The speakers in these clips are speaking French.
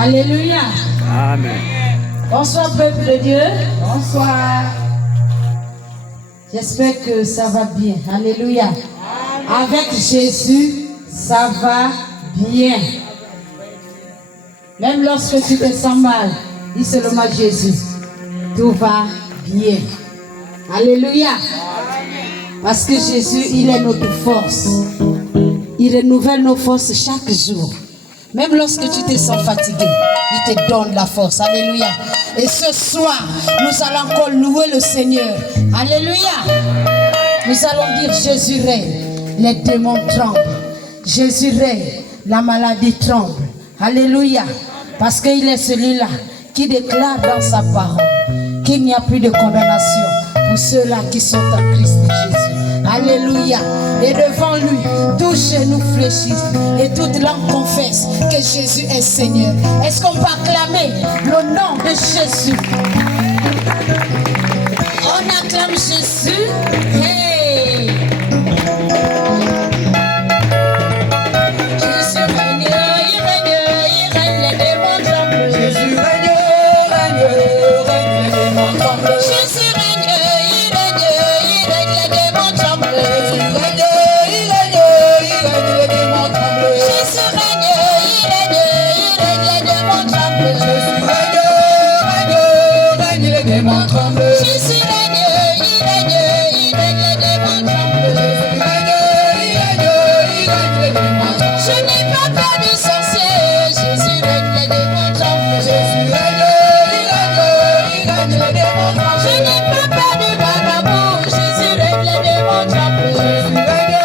Alléluia. Amen. Bonsoir peuple de Dieu. Bonsoir. J'espère que ça va bien. Alléluia. Avec Jésus, ça va bien. Même lorsque tu te sens mal, dis seulement Jésus. Tout va bien. Alléluia. Parce que Jésus, il est notre force. Il renouvelle nos forces chaque jour. Même lorsque tu te sens fatigué, il te donne la force. Alléluia. Et ce soir, nous allons encore louer le Seigneur. Alléluia. Nous allons dire Jésus règne. Les démons tremblent. Jésus règne. La maladie tremble. Alléluia. Parce qu'il est celui-là qui déclare dans sa parole qu'il n'y a plus de condamnation pour ceux-là qui sont en Christ Jésus. Alléluia. Et devant lui, tout genou fléchit et toute langue confesse que Jésus est Seigneur. Est-ce qu'on peut acclamer le nom de Jésus? On acclame Jésus. Hey! Jésus règne, il règne, les démons tremblent. Jésus règne, les démons tremblent. Jésus règne, il règne, les démons tremblent. Jésus règne, les démons tremblent. Jésus règne, les démons tremblent. Jésus règne, les démons tremblent. Jésus règne, les démons tremblent. Les démons tremblent. Je n'ai pas peur du sorcier, Jésus règne, les démons tremblent. Jésus règne, les démons tremblent. Je n'ai pas peur du marabout, Jésus règne, les démons tremblent. Jésus règne,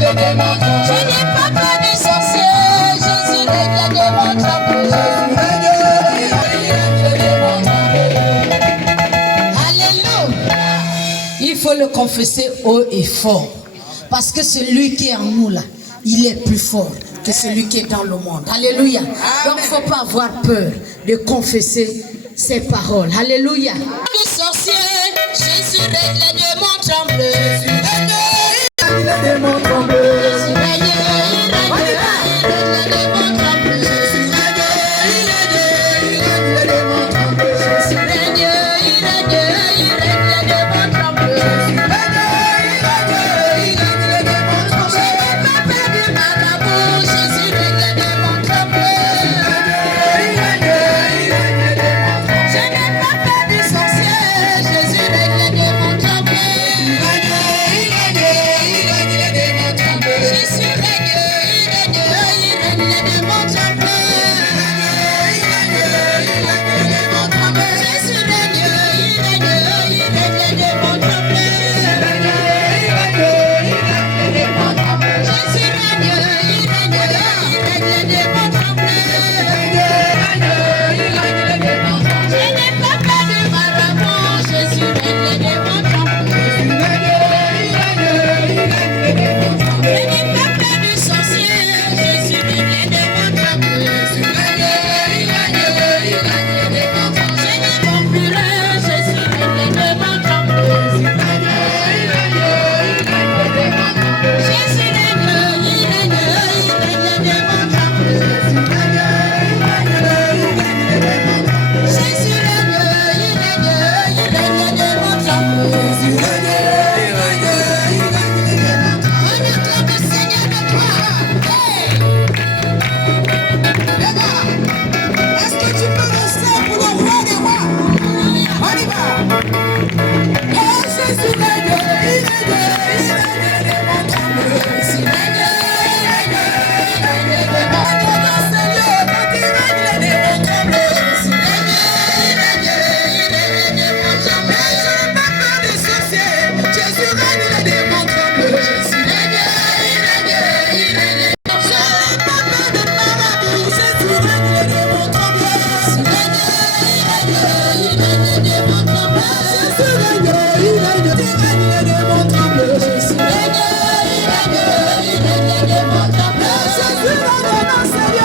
les démons tremblent. Je n'ai pas peur du sorcier, Jésus règne, les démons tremblent. Alléluia. Il faut le confesser haut et fort. Parce que celui qui est en nous là, il est plus fort que celui qui est dans le monde. Alléluia. Donc il ne faut pas avoir peur de confesser ses paroles. Alléluia. Du sorcier, Jésus règne, les démons tremblent. Les démons tremblent. Jésus règne, il règne, les démons tremblent. Jésus règne, Les démons tremblent. il règne, les démons tremblent. Je n'ai pas peur du marabout, Jésus règne, les démons tremblent. Je n'ai pas peur du sorcier, Jésus règne, les démons tremblent. Jésus règne, il règne, les démons tremblent. Jésus règne, il règne, les démons tremblent. Jésus règne, il règne, les démons tremblent. Je n'ai pas peur du marabout, Jésus règne, les démons tremblent. Je n'ai pas peur du sorcier, Jésus règne, les démons tremblent. Je n'ai pas plus rien, Jésus règne, les démons tremblent. Jésus règne, il règne, les démons tremblent. Jésus règne, il règne, les démons tremblent. On acclame le Seigneur de gloire. Hey! Est-ce que tu peux rester pour le roi des rois? On y va. Oh, Jésus règne, il règne, les démons tremblent. Jésus règne, les démons tremblent. Seigneur, quand il règne, les démons tremblent. Jésus règne, les démons tremblent. Je n'ai pas peur du sorcier. Jésus règne, les démons tremblent. Jésus règne, je n'ai pas peur de marabout. Jésus règne, les démons tremblent. Jésus règne, les démons tremblent. Jésus règne, les démons tremblent. Jésus règne, les démons tremblent. Jésus règne, non, Seigneur.